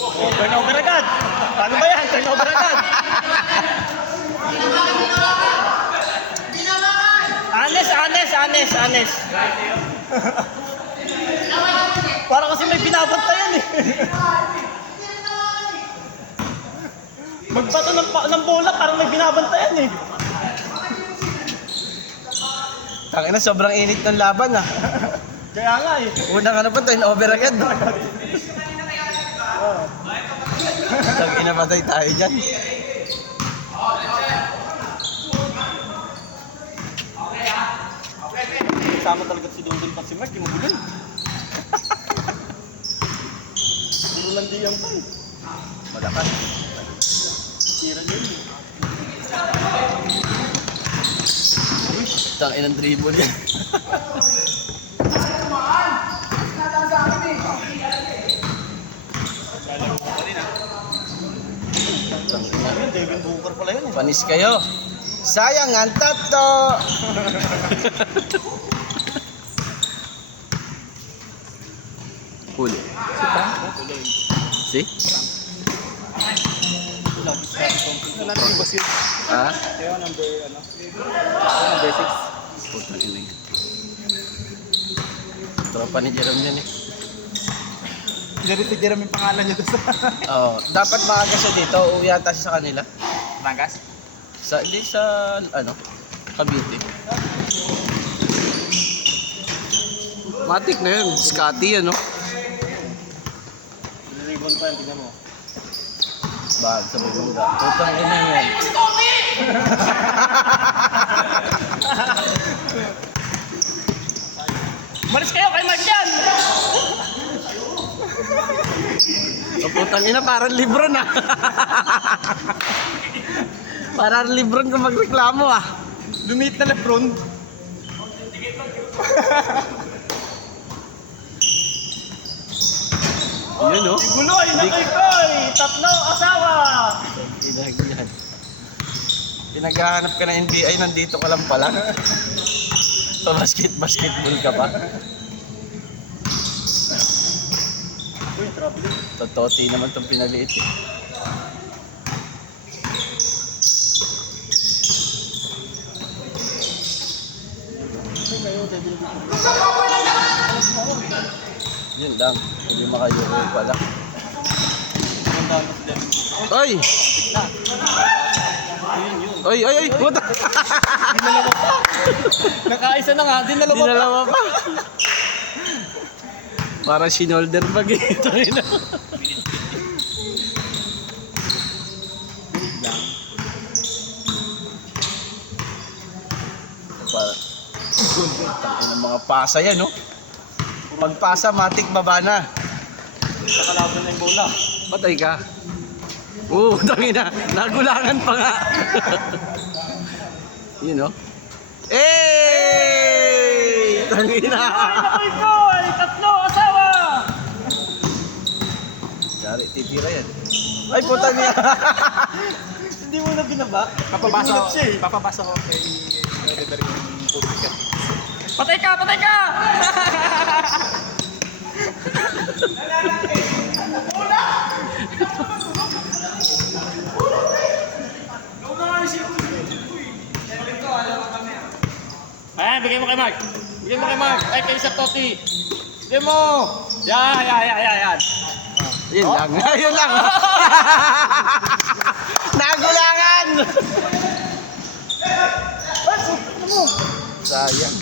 Oh, turnover agad. Paano ba yan? Turnover agad. Honest. Para kasi may binabantayan eh. Magbato ng bola parang may binabantayan eh. Tangina, sobrang init ng laban ah. Kaya nga eh. Unang ano pa, turnover agad. Tangina, patay tayo dyan. Sama talaga si Dondon pa si Mark, yung magulan. Puro lang di yan pa eh. Malakas. Tira yun eh. Tangina ng dribble yan. Ayun, Devin Booker pala yun eh. Panis kayo. Sayang ang tato. Huli. Si? Wala na yung basil. Ha? Kaya number 6. Putang ina yan. Tropa ni Jerome yan eh. Si Jerome yung pangalan niya doon sa... Oo. Dapat maaga siya dito. Uuwi yata siya sa kanila. Nagas? Hindi sa, ano, Cavite. Matik na yun. Scotty ano. Nilibon pa yan, tignan mo. Bag sa bubungga. Putang ina yan. Malis kayo kay Mark yan! O putang ina, parang libro na. Parang libron kung magreklamo ah. Lumit na Lebron. Yun oh. Guloy na koy! Tatlo asawa! Pinagyan. Pinaghahanap ka ng NBI, nandito ka lang pala. Basketball ka pa. Uy, traffic. Tototi naman itong pinaliit eh. Yun lang, hindi makayuro pala. Tandaan mo si Devin. Oy! Oy! Puta! Nakaisa na nga, dinalawa pa. Dinalawa pa. Para sinolder bag ito. Para ng mga pasa yan, no? Pagpasa, matik baba na. Sa kalaban na yung bola. Patay ka. Tangina. Nagulangan pa nga. Yun, no? Eh! Tangina. Koy! Tatlo asawa! Dari, titira yan. Ay, puta niya. Hindi mo na binaba. Papabasa ko kay Redari yung public. Patay ka! Ayan, bigay mo kay Mark. Ay, kay Sir Toti. Bigay mo. Yan. Yun lang. Yun lang. Nagulangan! Sayang.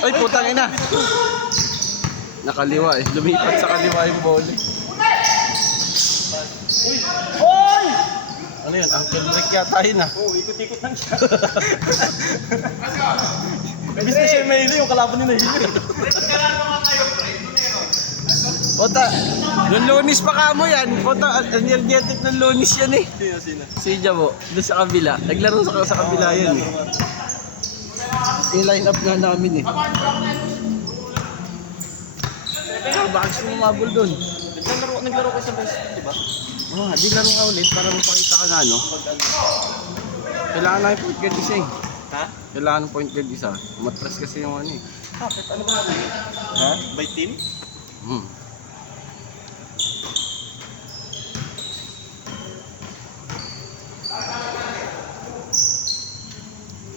Ay, putang ina. Nakaliwa eh. Lumipat sa kaliwa yung bola. Hoy! Ano yun? Uncle Rick yata yun ah. Oh, ikot-ikot lang siya. Imbis na siya may hilo, yung kalaban ni Nahilo. Puta, yung Lunis pa kamo yan. Puta, energetic ng Lunis yan eh. Sino? Si Jabo, doon sa kabila. Naglaro sa kabila yan eh. I-line up nga namin eh. Bakit gusto mo mabul doon? Naglaro kayo sa best, di ba? Oo nga, di laro ka ulit para mapakita ka na ano. Kailangan na yung point guard isa eh. Ha? Kailangan ng point guard isa. Matras kasi yung ano eh. Bakit? Ano ba natin? Ha? By team? Hmm.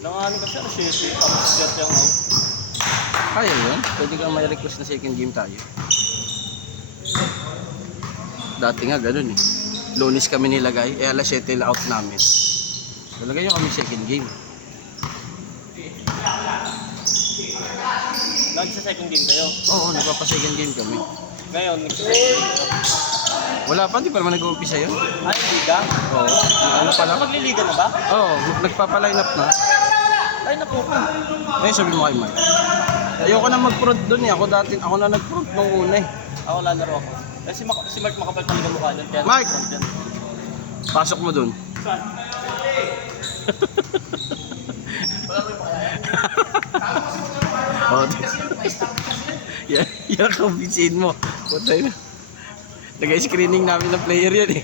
Langanin kasi ano siya siya. Tapos siya yung out. Kaya yun. Pwede kang may request na second game tayo. Dati nga ganun eh. Lunes kami nilagay, eh alas 7 out namin. Nalagay nyo kami second game. Nagsa-second game kayo. Oo, nagpapa-second game kami. Ngayon, nagsa-second game kayo. Wala pa, di pa naman nag-uumpisa yun. Ay, liga? Oo. Ano pa lang? Magliliga na ba? Oo, nagpapa-line up na. Ay, naku. Ngayon sabi mo kay Mike. Ayoko na mag-front dun eh. Ako na nag-front nung una eh. Ako lalaro ako. Eh, si Mark makapal talaga mukha dyan. Kaya Mark! nag-front dyan. Pasok mo dun. Oh, yan ang kumbinsin mo. Putay na. Nag-screening namin ng player yan eh.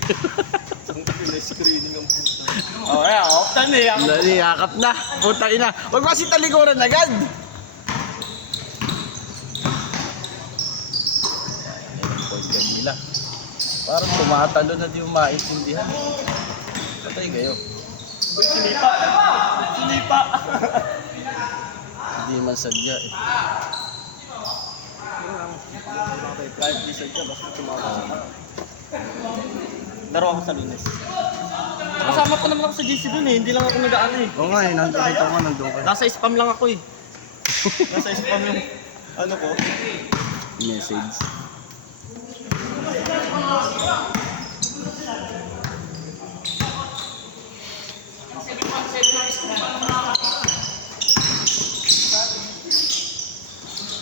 Ang pinay-screening ang puta. Oh, kaya ako. Tani ako. Naliyakap na. Putay na. Huwag kasi talikuran agad. Yan ang point guard nila. Parang tumatalo na di yung maintindihan. Patay kayo. Uy, sinipa. Sinipa. Hindi man sadya eh. Kahit di sadya, basta tumama siya. Laro ako sa Lunes. Kasama pa naman ako sa GC dun eh. Hindi lang ako nag-ano eh. Oo nga eh. Nakita ko nga nandun ka. Nasa spam lang ako eh. Nasa spam yung ano ko. Message.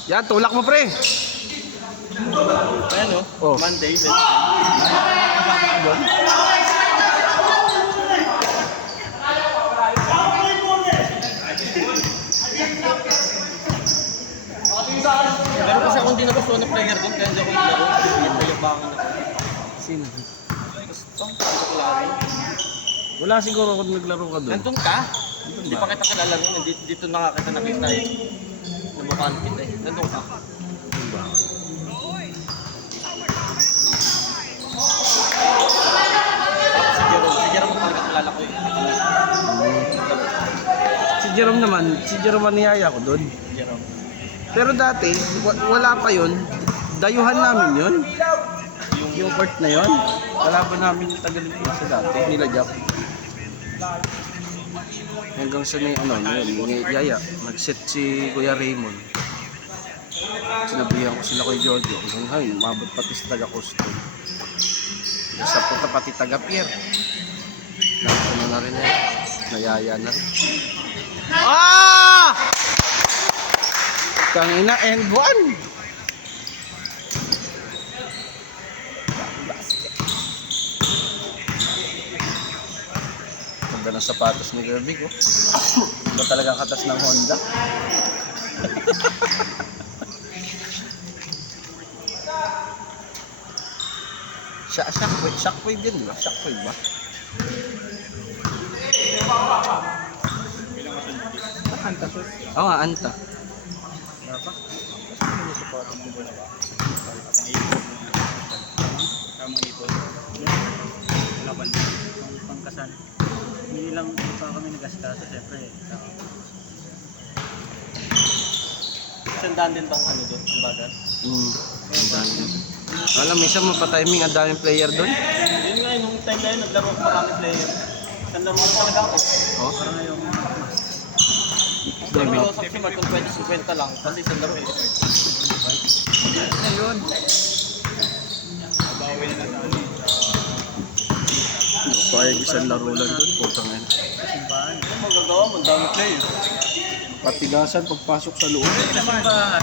Yan, tulak mo pre. Ayan o. Oh. Monday, Wednesday. Pero kasi ako hindi nagustuhan ng player doon, kaya hindi ako naglaro. Nayabangan ako. Sino? Gusto, naglaro. Wala siguro kung naglaro ka doon. Nandun ka? Hindi pa kita kilala nun. Dito na nga kita nakita eh. Namukhaan kita eh. Nandun ka? Tapos si Jerome talaga kilala ko eh. Si Jerome ang niyaya ko doon. Jerome. Pero dati, wala pa yun. Dayuhan namin yun. Yung court na yun. Kalaban namin yung Tagalimpiyasa dati. Nila Jack. Hanggang sa may ano, yung yaya. Nag-set si Kuya Raymond. Sinabihan ko sila kay Jojo. Hanggang ngayon, umabot pati sa taga-custom. Sa puta pati taga-pier. Ano na rin yan. Nayaya na rin. Ah! Tangina and one. Basket. Ganda ng sapatos ni Kirby ko. Iba talagang katas ng Honda. Shockwave din ba? Shockwave ba? Oo nga, anta. Pangkasan. Hindi lang pa kami nag-askaso, siyempre. Sandaan din bang ano doon? Ang bagal? Alam, minsan mapatiming ang daming player doon. Yun nga nung time na yun, naglaro ako marami player. Nandaro na talaga ako. Oh. Parang ngayong Pero sa Simar, kung 20-50 lang, kasi isang laro eh. ngayon. Payag isang laro lang doon. Putang ina. Simbahan. Ano magagawa mo? Ang dami player. Patigasan pagpasok sa loob. Simbahan.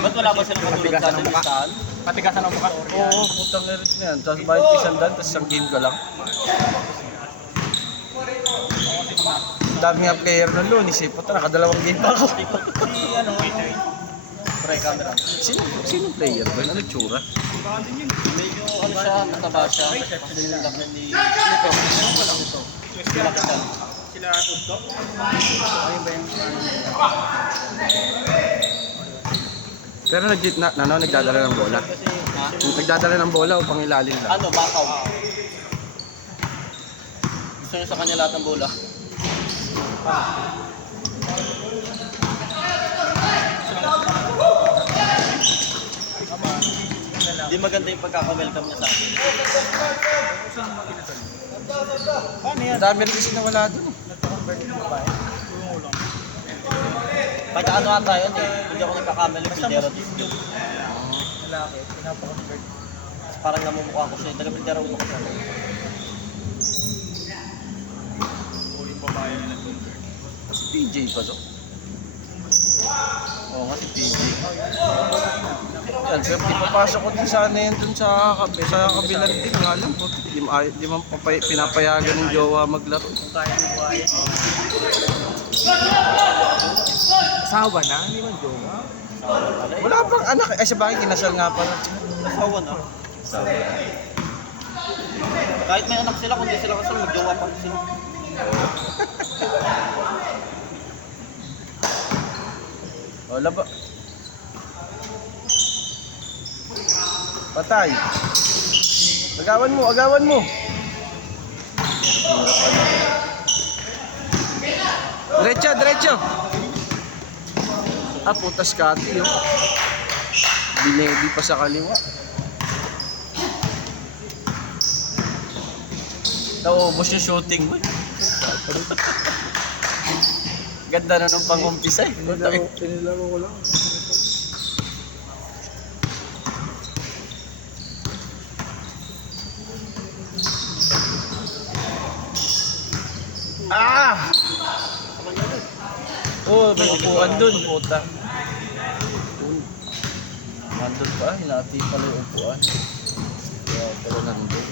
Ba't wala ba silang katulad sa ating listahan? Patigasan ang mukha. Oo, putang ina rin yan. Tapos bayad isang dan, tapos isang game ka lang. Ang dami nga player ng Lunis eh. Puta, nakadalawang game pa ako. Ano? Pre, camera. Sino player ba? Ano tsura? Medyo ano siya, mataba siya. Kasi yung laki ni... Ito, ano pa lang ito? Malaki siya. sila Udto. Ayun ba yung Pero nagdadala ng bola. Nagdadala ng bola upang ilalim lang. Ano, bakaw. Gusto niyo sa kanya lahat ng bola? Di maganda yung pagkaka-welcome niya sa akin. Paano yan? Ang dami rin kasi nawala dun. Nagpa-convert yung babae. Pagka ano ata yun eh, hindi ako nagkakamali Pildero Disco. Lalaki, pinapa-convert. Parang namumukha ko siya, taga Pildero ulo ko siya. O yung babae nila. Si PJ pa to. Oo nga si PJ. Yan, pero ipapasok ko din sana yan dun sa kabilang team. Nga lang, di man pinapayagan ng jowa maglaro. kung kaya ng buhay? Asawa na? Hindi man jowa? Wala pang anak. Ay, sa bagay, kinasal nga pala. Asawa na. Kahit may anak sila, kung di sila kasal, magjowa pa rin sila. Wala ba? Patay. Agawan mo, agawan mo. Diretso, diretso. Ah, putas kati yun. Binebi pa sa kaliwa. Naubos yung shooting mo. Ganda na nung pang-umpisa eh. Tinilaro ko lang. Ah! Oh, may upuan dun, puta. Nandun pa, hinati pala yung upuan. Kaya pala nandun.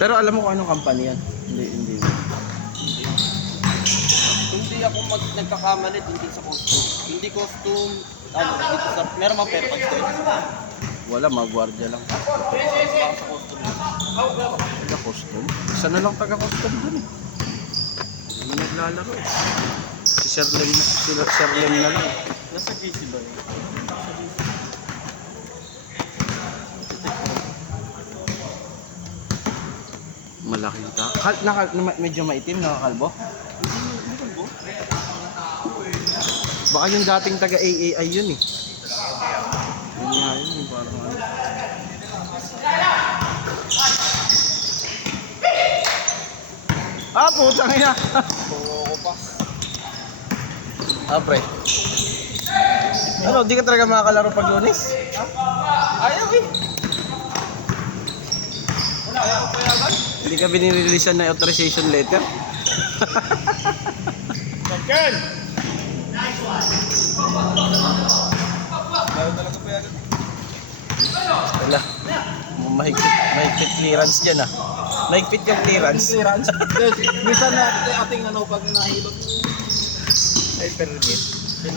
Pero alam mo kung anong company yan? Hindi. Hindi ako nagkakamali dun din sa costume. Hindi costume, ano, dito sa, meron mga pepag doon. Wala, mga gwardiya lang. Para sa costume. Taga-custom? Isa na lang taga-custom dun eh. Hindi naglalaro eh. Si Sir Lem na lang. Nasa GC ba yun? Malaking ta. Medyo maitim, nakakalbo. Baka yung dating taga-AAI yun eh. Yun nga yun, yung parang ano. Ah, putang ina! Oo pa. Ah, pre. Ano, di ka talaga makakalaro pag Lunes? Ayaw eh. Ayaw ko yaman. Hindi ka binireleasean na authorization letter? Champion! Wala. Mahigpit clearance dyan ah. Mahigpit yung clearance. Minsan na ating ano pag nahilot. Ay, permit.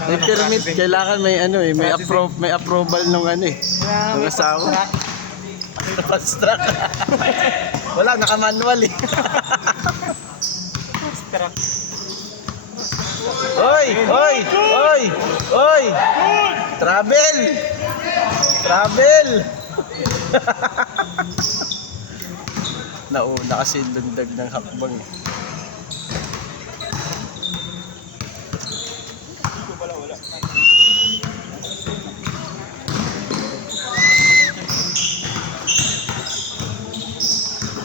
May permit, kailangan may ano eh, may approval nung ano eh. Ng asawa. Fast track. Wala, naka-manual eh. Hoy! Hoy! Hoy! Hoy! Travel! Travel! Nauna kasi lundag ng hakbang eh.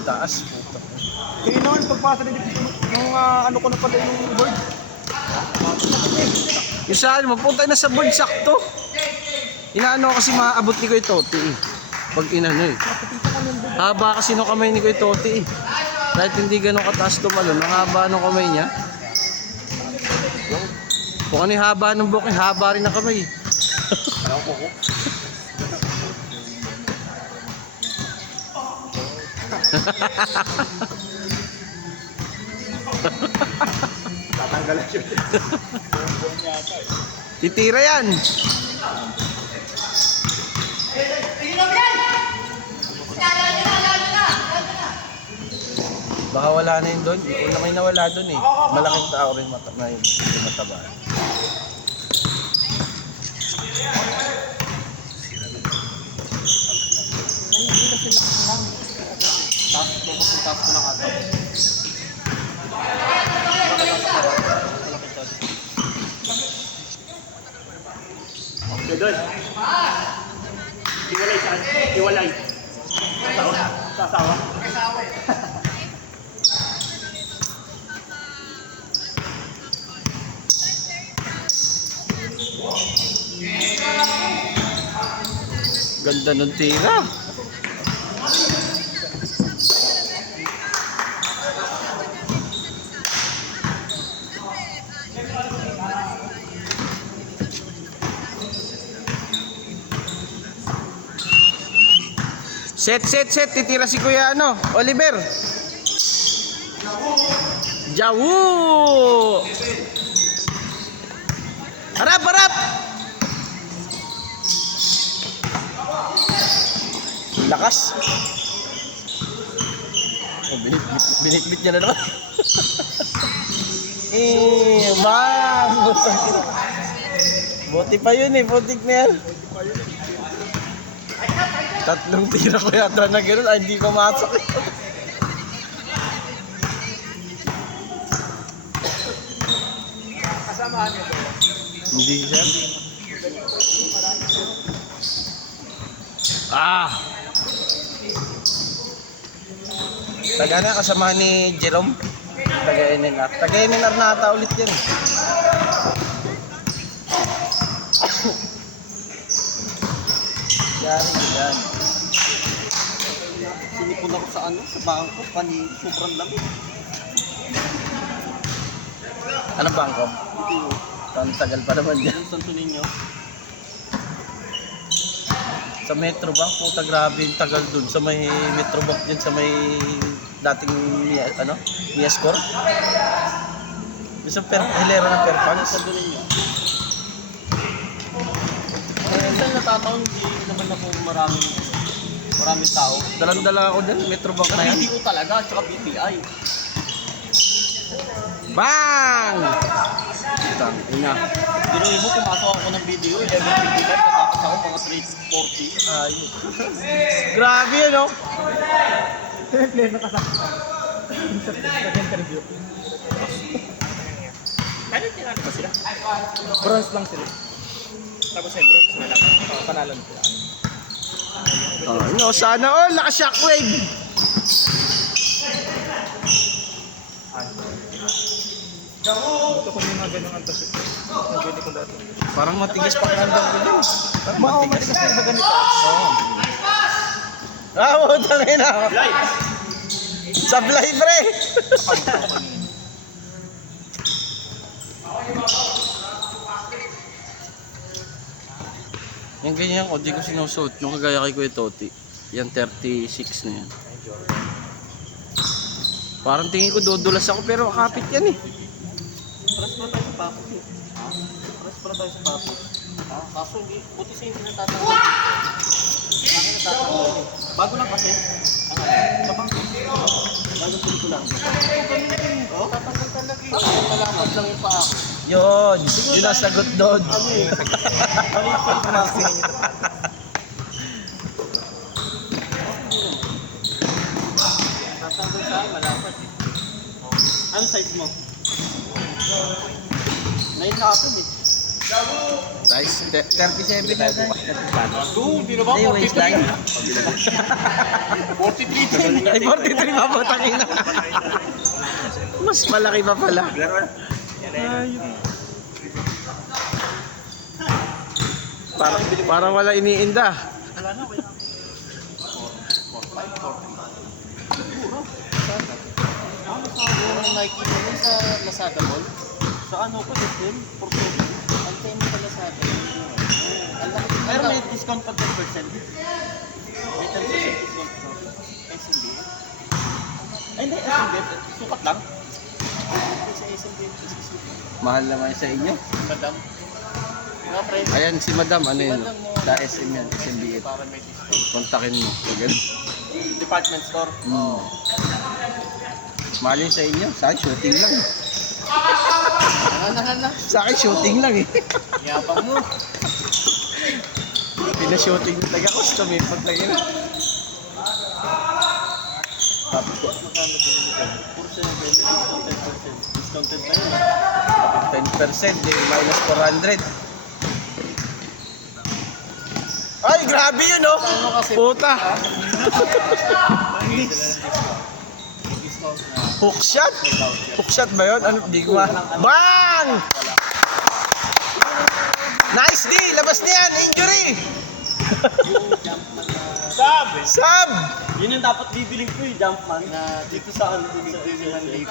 Taas puto. Kaya naman pagpasa na dito ng ano ko na pala yung board. Yung saan, mapunta na sa board sakto. Inaano kasi maaabot ni Kuya Toti eh. Pag inano eh. Haba kasi nung kamay ni Kuya Toti eh. Kahit hindi ganun kataas tumalon, ang haba nung kamay niya. Kung ano yung haba ng buhok, haba rin ang kamay eh. Tatanggalan siya. Buong yata eh. Titira yan. Baka wala na yun doon. Una may nawala doon eh. Malaking tao rin na yun. Hindi mataba. Taas ko lang ata. Doon. Iwalay saan? Iwalay. Sasawa. Ganda ng tira. Set. Titira si Kuya Oliver. Jawu! Harap! Lakas. Oh, binitbit niya na naman. Bang! Buti pa yun eh, putik na yan. Tatlong tira ko yata na gano'n, hindi ko masak. Kasamahan niyo ba? Hindi siya. Taga na, kasama ni Jerome. Taga-NNR. Taga-NNR na ata ulit yan. Yan. Sinipon ako sa sa bangko, sobrang lamig. Anong bangko? Ang tagal pa naman yan. Yung Santo Niño. Sa Metro Bank, puta grabe yung tagal dun. Sa may Metro Bank dyan, sa may dating Miascore. Yung sa hilera ng Fairfax. Santo Niño. Minsan natataon, hindi naman ako maraming tao. Dalang-dala ako dyan, Metro Bank na yan. BDO talaga, tsaka BPI. Bang! Ina. Dinuwi mo, pumasok ako ng BDO, 11:55, katapos ako mga 3:40. Ayun. Grabe yun, no? Pleno ka sa interview. Kailan tinanong ba sila? Bronze lang sila. Tapos ay bronze na lang. Panalo na sila. Sana all, naka-shockwave. Gusto ko yung mga ganong antasit. Nagwili ko dati. Parang matigas pa karamdam ko dun. Matigas na iba ganito. Oo. Utang ina. Sablay, pre. Yung ganyan ko, di ko sinusuot. Yung kagaya kay Kuya Toti. Yan 36 na yan. Parang tingin ko dudulas ako pero kapit yan eh. Paras pala tayo sa papo. Paras pala tayo sa papo. Kaso, buti sa hindi natatanggal. Bakit natatanggal eh? Bago lang kasi. Sa bangko. Bago tuloy ko lang. Oh, tatanggal talaga eh. Malapad lang yung paa ko. Yun ang sagot doon. Ano eh? Ano yung pagkasin? Tatanggal sa akin, malapad eh. Ano size mo? 9 na ako eh. Size 37 na bukas na pagpano. Hindi na ba? Ay, waistline. 43 din. Ay, 43 pa po, tangina. Mas malaki pa pala. Parang wala iniinda. Wala na, wala. 4-5, 40. Ano sa Nike mo yun sa Lazada Mall? Sa ano ko, din? Portfolio. Ang tayo mo sa Lazada. Pero may discount pa 10%. May 10% discount pa. SMB. Ay hindi, SMB. Sukat lang. Sa SMB. Mahal naman sa inyo. Madam. Mga friends. Ayan si Madam, ano yun? Madam mo. Sa SM yan, SMBF. Para may discount. Kontakin mo. Pag Department store. Hmm. Malin sa inyo, sa akin shooting lang. Ano? Sa akin shooting lang eh. Yabang mo. Pina-shooting ng taga-custom eh. Pag lagyan. Magkano pinili ka? Portion ng discounted percent. Discounted na yun. 10%, di minus 400. Ay, grabe yun oh! Ano kasi? Puta! Discount na. Hookshot? Hookshot ba yun? Ano? Di ko ma... Bang! Nice D! Labas na yan! Injury! Yung Jumpman na... Sab! Yun yung dapat bibiling ko yung Jumpman na dito sa ano dito sa ligo.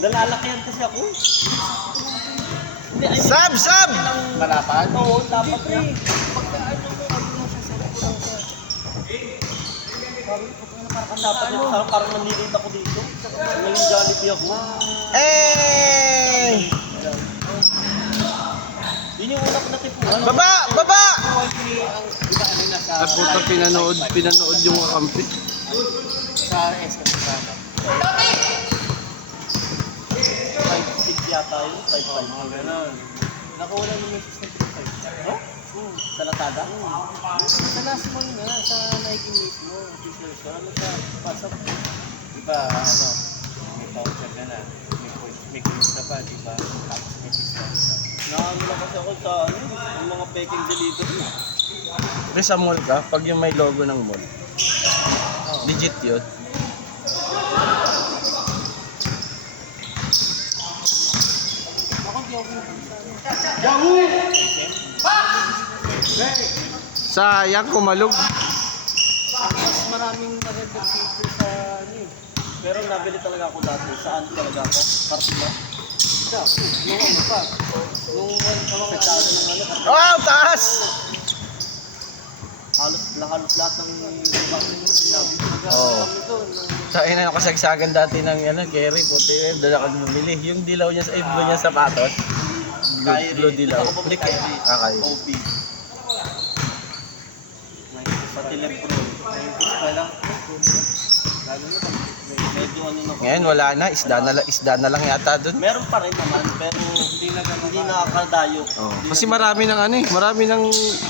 Nalalakyan kasi ako. Hindi, ay Sab! Sab! malapad? Oo, dapat na. Pagka ano mo, ano mo siya sa lang siya. Sabi ko, parang dapat na parang nanilita ko dito. Ngayon Jollibee ako. Eh! Yun yung una ko natipuhan. Baba! Baba! Ang iba ano nasa... At puta pinanood yung kakampi. Sa SM Sana. 5-6 yata yun, 5-5. Mga ganun. Nakuha lang yung message na 3-5. No? Sa Lazada? Sa last mo na, sa Nike mismo. Official store. Ano siya? Pasok. Diba, ano, may voucher ka na. May quiz ka pa, diba? Tapos may discount ka. Nakano lang kasi ako sa ano, yung mga peking delivery. Kasi sa mall ka, pag yung may logo ng mall, legit yun. Ako di ako sa ano. Sayang kumalog. Mas maraming magandang feature sa ano eh. Pero nabili talaga ako dati. Saan talaga ako? Partida. Nung ano pa? Nung pagkala ng ano. Wow! Taas! Halos lahat ng lugar ng sinabi. Oo. Kami doon. Sa ina yung kasagsagan dati ng ano, Kerry, puti eh, dala ka bumili. Yung dilaw niya sa blue niya sapatos. Blue dilaw. Hindi Kyrie. Kyrie. OP. Pati Lebron. 90s pa lang. Lalo na pag medyo ano na. Ngayon wala na, isda na lang yata doon. Meron pa rin naman, pero hindi nakakadayo. Oh. Kasi marami ng ano eh, marami ng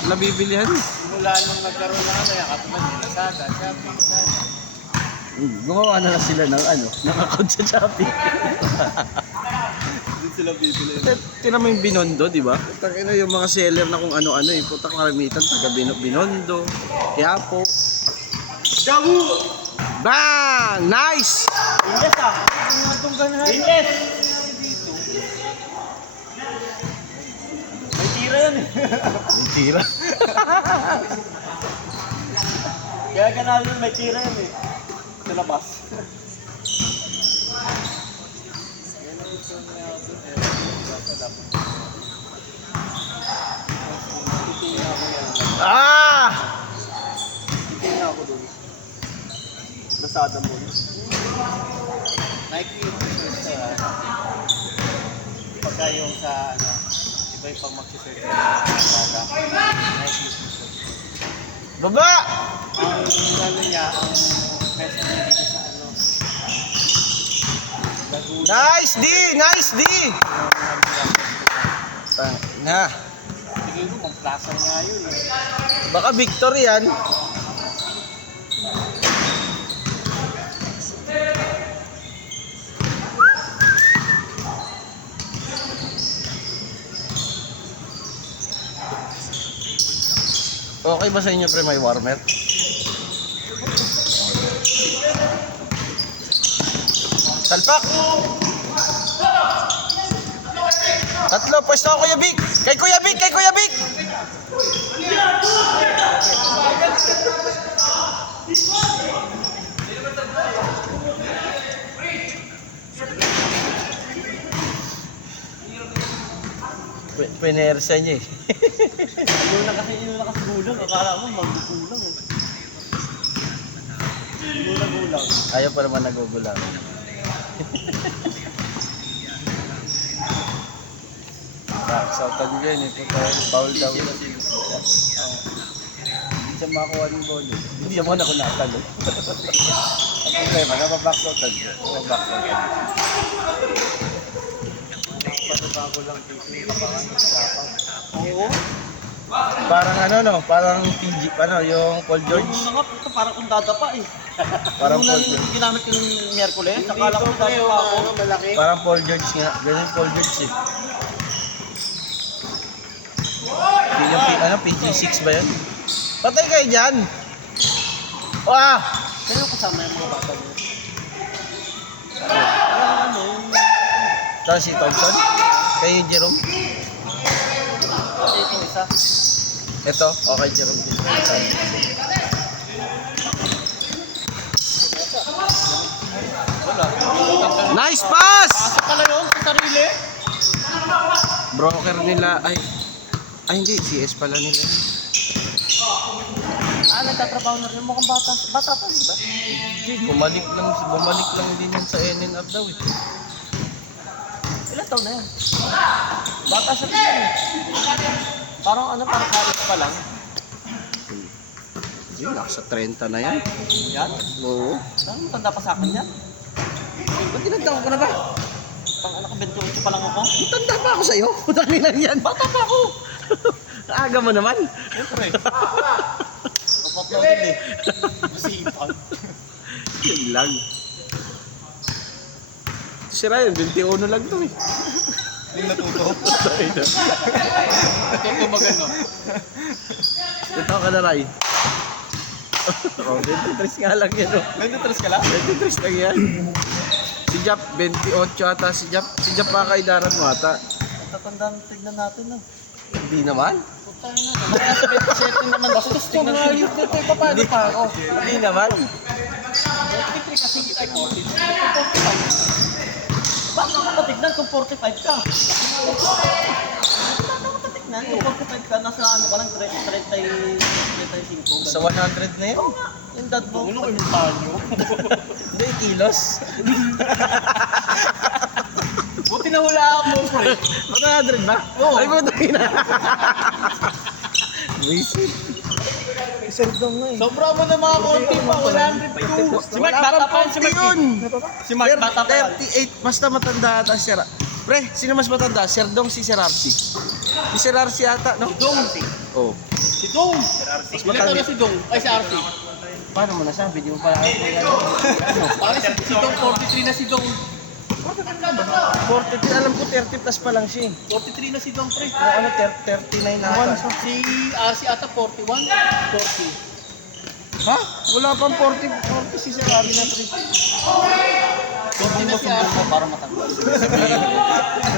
nabibilihan. Mula nung nagkaroon na ano, katulad ni Lazada, Shopee, Lazada. Gumawa na lang sila ng ano, nakakod sa Shopee. Doon sila bibili. Tinan mo yung Binondo, di ba? Putang ina yung mga seller na kung ano-ano eh. Putang karamitan, taga Binondo, Quiapo. Bang! Nice! Indes ah! Indes! May tira yan eh. May tira. Kaya ganun may tira yan eh. Sa labas. Titingin ako yan. Ah! Titingin ako dun. Lazada mo. Nike yung t-shirt siya. Pagka yung sa ano, iba yung pag mag-t-shirt ka sa Lazada. Nike yung t-shirt. Baba! Ang ano niya, ang presyo niya dito sa ano, Laguna. Nice D! Nice D! Tang na. Tingin ko, mag-plaza nga yun eh. Baka Victor yan. Okay ba sa inyo pre may warmer? Salpak! Tatlo, pwesto ako Kuya Vic! Kay Kuya Vic! Kay Kuya Vic! Pinersa niya eh. Yun na kasi gulang. Akala mo magkukulang eh. Gulang. Ayaw pa naman nagugulang. Sautan ko yan, ito tayo, foul daw. Hindi siya makakuha ng goal. Hindi naman ako natalo. Ang problema, nababacksautan ko. Nababacksautan. Bago lang dito, kapangan, kapangan. Oo. Parang ano no, parang PG, ano, yung Paul George. Yung nga, ito parang kung dadapa eh. Parang Yung Paul nang George. ginamit yung Miyerkules, akala ko dadapa ako. Malaki. Parang Paul George nga. Ganun Paul George eh. Yung ano, PG6 ba yun? Patay kayo dyan! Wah! Kaya kasama yung mga bata mo. Ano, Tapos si Thompson? Kayo Jerome? pati itong isa. Ito, okay Jerome din. Wala. Nice pass! Pasok pala yun sa sarili. Broker nila, ay hindi, CS pala nila yun. Nagtatrabaho na rin mukhang bata. Bata pa, di ba? Hindi, bumalik lang din yan sa NNR daw eh. Ilan taon na yan? Bata siya din yan eh. Parang parang college pa lang. Hindi, nasa 30 na yan. Yan? Oo. Parang matanda pa sa akin yan. Ba't tinagtawag ko na ba? Pang 28 pa lang ako. Tanda pa ako sa'yo. Putangin lang yan. Bata pa ako. Aga mo naman. Siyempre. Kapat na din eh. Masipag. Yun lang. Si Ryan, 21 lang to eh. Yung natuto. Ito magano. Ito ka na, Ray. Oh, 23 nga lang yan oh. 23 ka lang? 23 lang yan. Si Jap, 28 ata. Si Jap pa kaidaran mo ata. Tatandaan, tignan natin na. Hindi naman. Putang na. Nasa 27 naman. Bastos tignan natin. Ito paano pa ako? Hindi naman. 43 kasi kita 40. 45. Bakit ako patignan kung 45 ka? Bakit ako patignan kung 45 ka? Nasa ano ka lang, 35. Sa 100 na yun. Yung dad mo. Ulo ko yung panyo. Hindi, kilos. Buti na wala ako, pre. 100 ba? Oo. Ay, buto na. Visit. Iserdong nga eh. Sobra mo na mga konti pa, 102. Si Mark, bata pa yun, si Mark. Yun. Si Mark, bata pa yan. 38, basta matanda ata si Sir. Pre, sino mas matanda? Serdong si Sir Arsi. Si Sir Arsi ata, no? Dong. Oo. Si Dong. Ilan taon na si Dong? Ay, si RC. Paano mo nasabi? Di mo pala Pare, si Dong, 43 na si Dong. 43, alam ko 30 plus pa lang siya. 43 na si Dong, pre. Kung ano, 39 na. Si RC ata 41, 40. Ha? Wala pang 40 si Sir Arsi na 3. Hindi na si RC. Para matanda.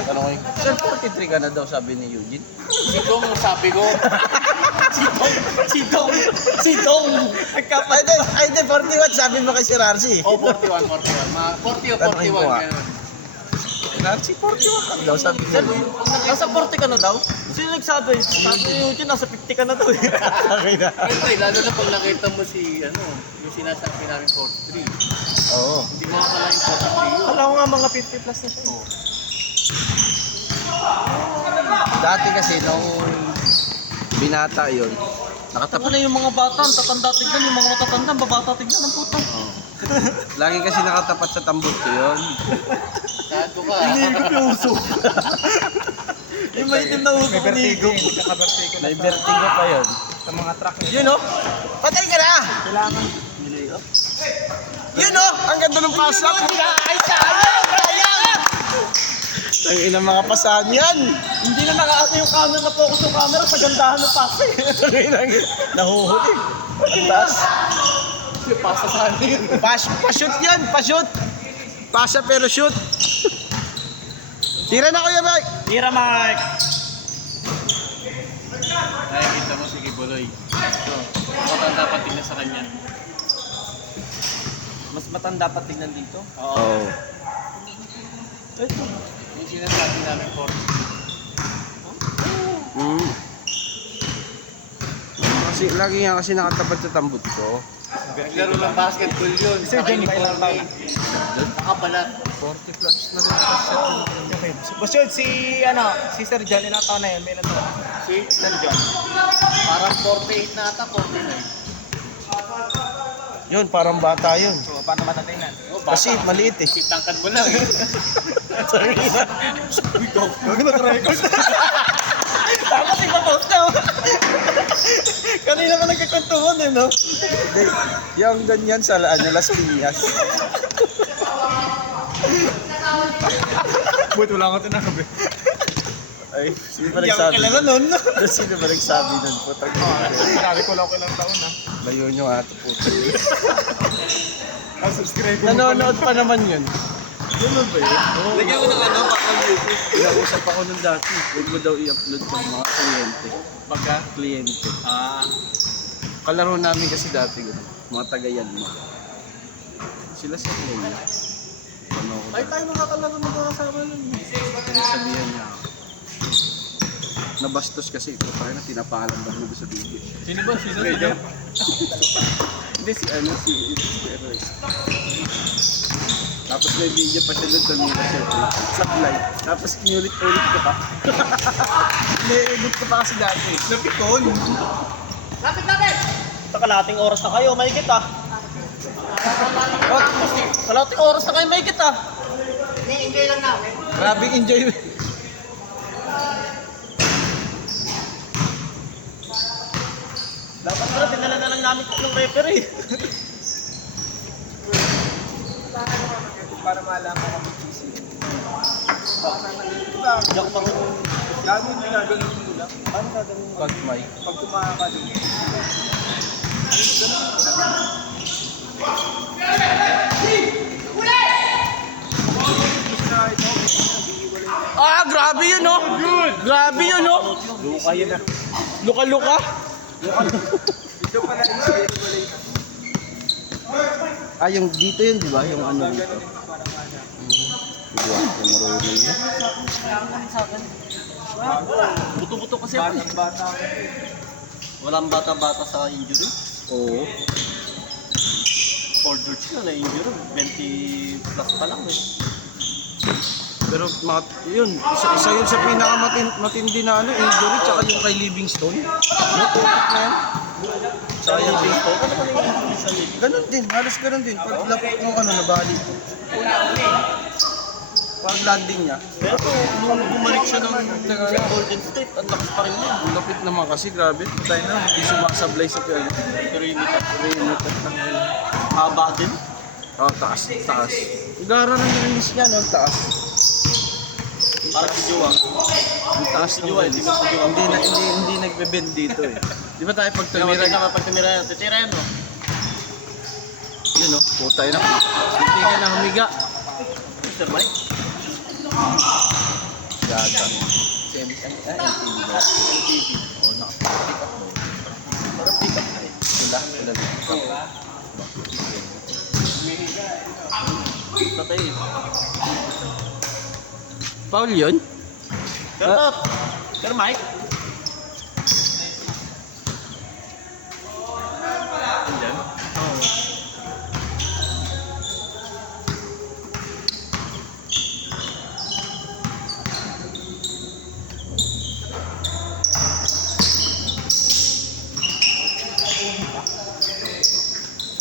Tanong ko, Sir, 43 ka na daw, sabi ni Eugene. Si Dong, sabi ko. Si Dong. Ay, di, 41, sabi mo kay Sir Arsi. Oh, 41. 40 o 41, ganun. Arsi, 41 ka daw, sabi Sir, ni nasa 40 ka na daw? Sino nagsabi? Sabi ni Eugene, nasa 50 ka na daw. Okay na. Siyempre, lalo na pag nakita mo si, yung sinasabi namin 43. Oo. Hindi mo akala yung 43. Alam ko nga mga 50 plus na siya. Dati kasi, nung binata yun, Ako na yung mga bata, ang tatanda tignan, yung mga matatanda, babata tignan ng puto. lagi kasi nakatapat sa tambot ko yun. Tago ka. Iniigop yung uso. Yung may itim na uso ko iniigop. May vertigo pa yun. Sa mga truck. Yun oh! Patay ka na! Kailangan. Yun oh! Ang ganda ng pass up! Ay, sayang! Ang inang mga pasahan yan! Hindi na nakaano yung camera na focus yung camera sa gandahan ng pass eh. Ang inang nahuhuli. Ang taas. Pasa sa akin. Pa-shoot yan! Pa-shoot! Pasa pero shoot! Tira na Kuya Mike! Tira Mike! Nakikita mo si Kibuloy. Ito. Matanda pa tingnan sa kanya. Mas matanda pa tignan dito. Oo. Oo. Ito. Yung sinasabi namin 40. Kasi lagi nga kasi nakatapat sa tambot ko. Naglaro ng basketball yun. Sir, Jenny, kailan taon? Nakabalat. 40 plus na rin ako set na. Okay. Boss Yun, si Sir John, ilang taon na yun? May ilang taon? Si Sir John. Parang 48 na ata, 49. Yun, parang bata yun. So, paano matatingnan? Kasi maliit eh. Tangkad mo lang eh. Sorry na. Huwag nag-record. Tapos ipapost na. Kanina pa nagkakwentuhan eh, no? Hindi, yung ganyan sa Las Piñas. Buti wala akong tinabi. Ay, sino ba Hindi ako nagsabi? kilala nun. Sino ba nagsabi nun? Putang Sinabi ko lang ako ilang taon na. layo nyo nga ito po. Subscribe ko. Nanonood pa naman yun. Ganun ba yun? Lagyan ko ng ano, bakang YouTube. Inausap ako nun dati. Huwag mo daw i-upload yung mga kliyente. Pagka? Kliyente. Ah. Kalaro namin kasi dati yun. Mga tagayan mo. Sila sa Lenya. Ano ko Ay, tayo makakalaro ng mga kasama nun. sabihan niya ako. Nabastos kasi ito. Parang na tinapalan ba mo sa video. Sino ba? Sino? Sino? Hindi si Ernest. Tapos may video pa siya doon tumira syempre. Supply. Tapos kinulit-ulit ko pa. Ini-edit ko pa kasi dati. Napikon. Sa kalating oras na kayo, may kita. Kalating oras na kayo, may kita. Ni-enjoy lang namin. Grabe enjoy. Dapat pala, dinala na lang namin ng referee. Para malaman kami PC. Diyak pang... Gagawin din gagawin mo lang. Paano gagawin mo? Pag may. Pag tumaka din. Ah, grabe yun no? Grabe yun no? Luka yun na. Luka-luka? Ito pala yung hiwalay. Ah, yung dito yun, di ba? Yung ano dito. Yung marunong yun. Buto-buto kasi ako. Bata ako. Walang bata-bata sa injury. Oo. Paul George na na-injury. 20 plus pa lang eh. Pero yun, isa yun sa pinakamatindi na ano, injury, tsaka yung kay Livingstone. Yung tutok na yan. Tsaka yung Livingstone. Ganun din, halos ganun din. Pag lapit ng ano, nabali ko. Pag landing niya. Pero nung bumalik siya ng Golden State, ang lakas pa rin niya. Ang lapit naman kasi, grabe. Tayo na, hindi sumasablay sa piano. Perimeter lang yun. Haba din. Oh, taas. Gara ng release niya, no? Taas. Parang si Jowa. Ang taas Si ng Jowa, release. hindi ba si Jowa? Hindi nagbe-bend dito eh. Di ba tayo pag tumira? Pag tumira yan, titira yan, no? Yun, no? Putay na. Hindi ka na humiga. Sir Mike? Yata. Si MTV ba? MTV. Oo, naka-pick up mo. Parang pick up na eh. Sila dito. Patay eh. Paul yun? Sir Top! Sir Mike? Andyan? Oo.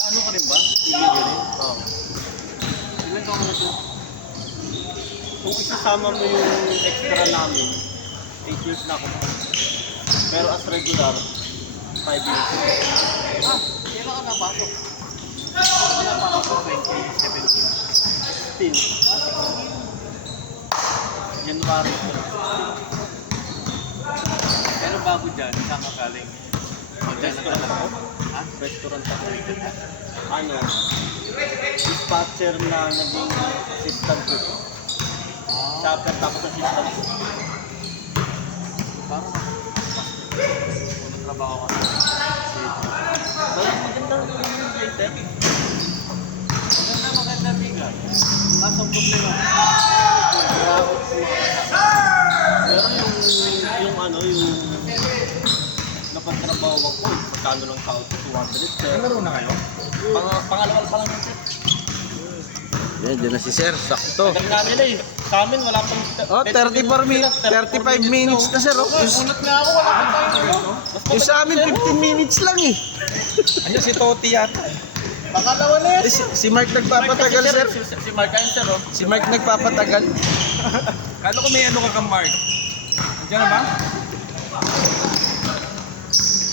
Ano ka rin ba? Tigil ka rin? Oo. Ilan ka muna siya? Kung isasama mo yung extra namin, 8 years na ako. Pero as regular, 5 years. Ah, kailan ka napasok? Kailan ka napasok? 2017. 16. January. Pero bago dyan, saan ka galing? Restaurant ako? Ha? Restaurant ako. Ano? Dispatcher na naging assistant ko. Chopper tapos assistant ko. Parang unang trabaho ko. Maganda yung J-Tech. Maganda bigay. Kaso ang problema. Pero yung ano, yung napagtrabaho ko, magkano lang sa 200 sir. Laro na kayo? Pangalawa pa lang yung sir. Yan, dyan na si Sir. Sakto. Tagal nga nila eh. Sa amin, wala pang... Oh, 34 minutes. 35 minutes na, Sir. Oh. Unat nga ako, wala pang tayo. Yung sa amin, 15 minutes lang eh. Ano si Toti yata? Pangalawa na yan. Si Mark nagpapatagal, Sir. Si Mark ayun, sir, oh. Si Mark nagpapatagal. Kala ko may ano ka kang Mark. Andiyan na ba?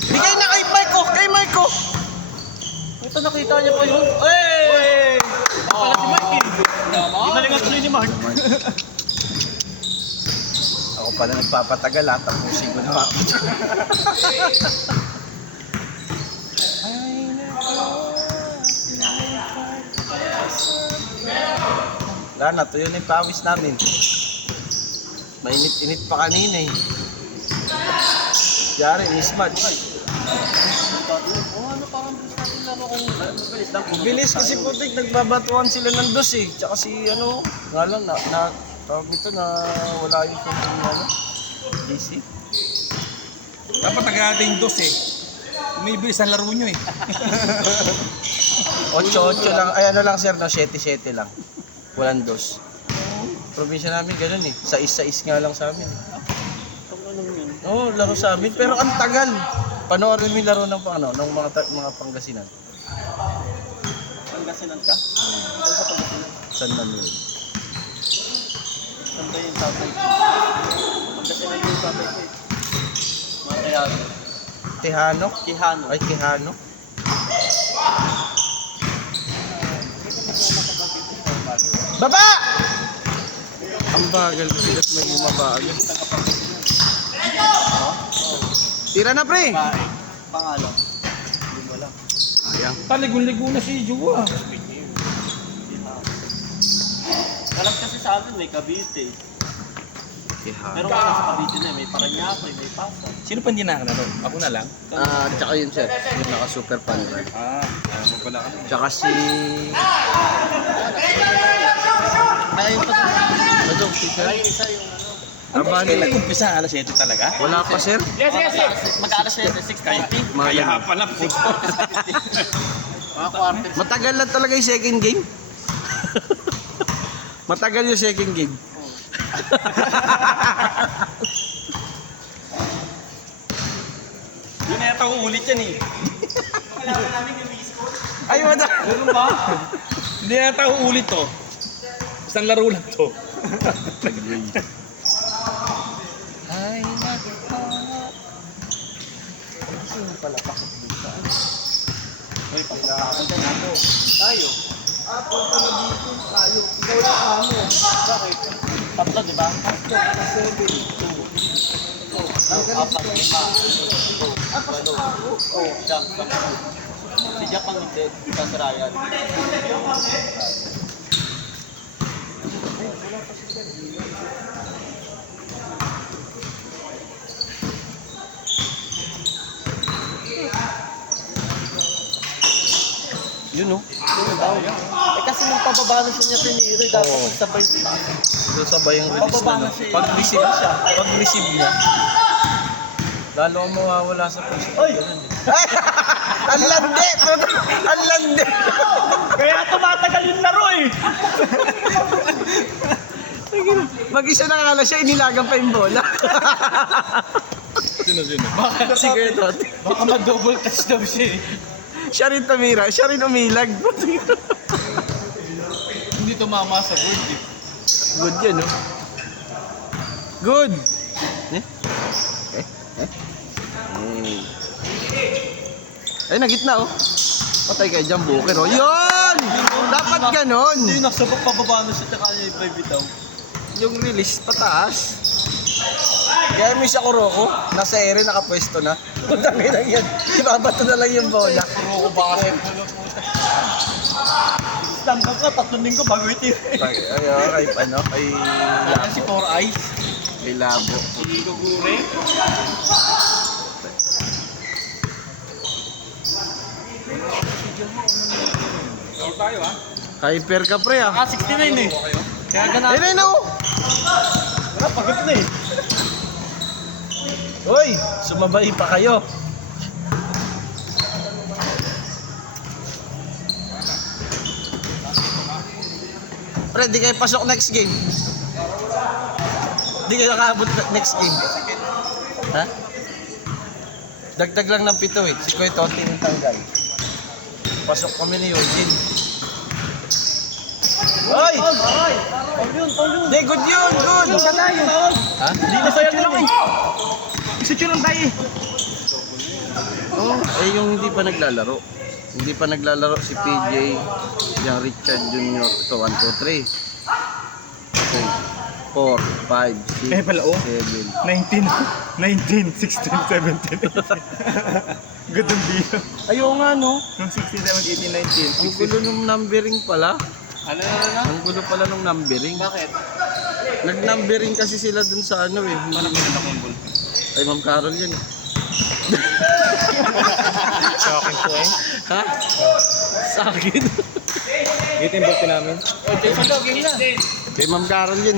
Bigay na kay Mark, oh. Kay Mark, oh. Ito, nakita niya pa yun. Hey! Pala si Mark, eh. Ginalingan tuloy ni Mark. Ako pala nagpapatagal, ha. Tapusin ko na ako. Wala na, tuyo na yung pawis namin. Mainit-init pa kanina eh. Yari, mismatch. Oh, ano, parang bilis natin laro kanina. Bilis lang. Bilis kasi putik, nagbabatuan sila ng dos eh. Tsaka si ano, nga lang, tawag nito na wala yung something na ano, DC. Dapat nag-ating dos eh. Umibilis ang laro nyo eh. 8-8 lang, ay ano lang sir, no, 7-7 lang. Walang dos. Probinsya namin ganun eh. 6-6 nga lang sa amin. Oo, laro sa amin. Pero ang tagal. Panoorin mo yung laro ng, ng mga Pangasinan. Pangasinan ka? Saan sa Pangasinan? San Manuel. Saan ba yung tatay ko? Pangasinan yung tatay ko eh. Mga Tayano. Tejano? Quijano. Ay, Quijano. Baba! Ang bagal ko sila may bumabagal. Tira na pre! Pangalan. Hindi mo alam. Ayang. Taligon-ligo na si Jua. Alam kasi sa amin may Cavite. Quijano. Pero kung nasa Cavite na may Parañaque, may Pasay. Sino pa hindi nakalaro? Ako na lang. Tsaka yun sir, yung naka-super pan. Ano pala kami. Tsaka si... Kaya yung Ano, si sir? Kaya yung isa yung ano. Ano ba nag-umpisa? Alas 7 talaga? Wala pa sir? Mag-alas na 6:30. Kaya pala 6 Mga quarter. Matagal lang talaga yung second game. Matagal yung second game. Hindi na yata uulit yan eh. Ay, wala. Ganun ba? Hindi na yata uulit to. Isang laro lang to. Ay, nako. Sino pala pasok dito? Uy, papakakanta na ako. Tayo. Ako pala dito tayo. Ikaw na kamo. Bakit? Tatlo, di ba? Tatlo, seven. Apat, lima. Walo. Siyam, sampu. Si Jack ang hindi. Sa Ryan. Yun oh. Eh kasi nung pababa na siya niya tiniro, dapat Oo. sabay sila. Doon sabay yung release Pababa na. na siya. Pag-receive niya, lalo ang mawawala sa puso. Oy! Ang landi! Ang landi! Kaya tumatagal yung laro eh! Mag-isa na nga lang siya, inilagan pa yung bola. Sino? Si Gertot. Baka ma-double touch daw siya eh. Siya rin tumira, siya rin umilag. Hindi tumama sa board eh. Good yan, no? Good! Eh? Ay, nagitna, oh. Patay kayo dyan, Booker, oh. Yun! Dapat ganon. Hindi, nasa pababa na siya, tsaka niya i-private daw. Yung release, pataas. Kaya may siya Kuroko, nasa ere, nakapwesto na. Dami lang yan. Ibabato na lang yung bola. Kuroko bakit? Stand up ka, 3 linggo bago ito Kay ano, kay Ayan si Four Eyes. Kay Labo. Si Gugure. Laro tayo ah. Hyper ka pre ah. 69 eh. Kaya ganun. Ayun na oh. Pagod na eh. Hoy, sumabay pa kayo. Pre, di kayo pasok next game. Di kayo nakaabot next game. Ha? Dagdag lang ng 7 eh. Si Kuya Toti yung tanggal. Pasok kami ni Eugene. Oy! Paul yun. Di, good yun, good! Isa tayo. Ha? Hindi na sa'yo lang eh. Isa lang tayo eh. Oh, eh yung hindi pa naglalaro. Hindi pa naglalaro si PJ, yung Richard Jr. Ito, 1, 2, 3. 4, 5, 6, Eh pala, oh. 7. 19, 16, 17. Good ang biyo. Ayaw nga no. Yung 16, 17, 18, 19. Ang gulo nung numbering pala. Ano? Ang gulo pala nung numbering. Bakit? Nag-numbering kasi sila dun sa ano eh. Ay, Ma'am Carol yun. Sa akin po eh. Ha? Sa akin. Ito yung bote namin. Kay Ma'am Carol yun.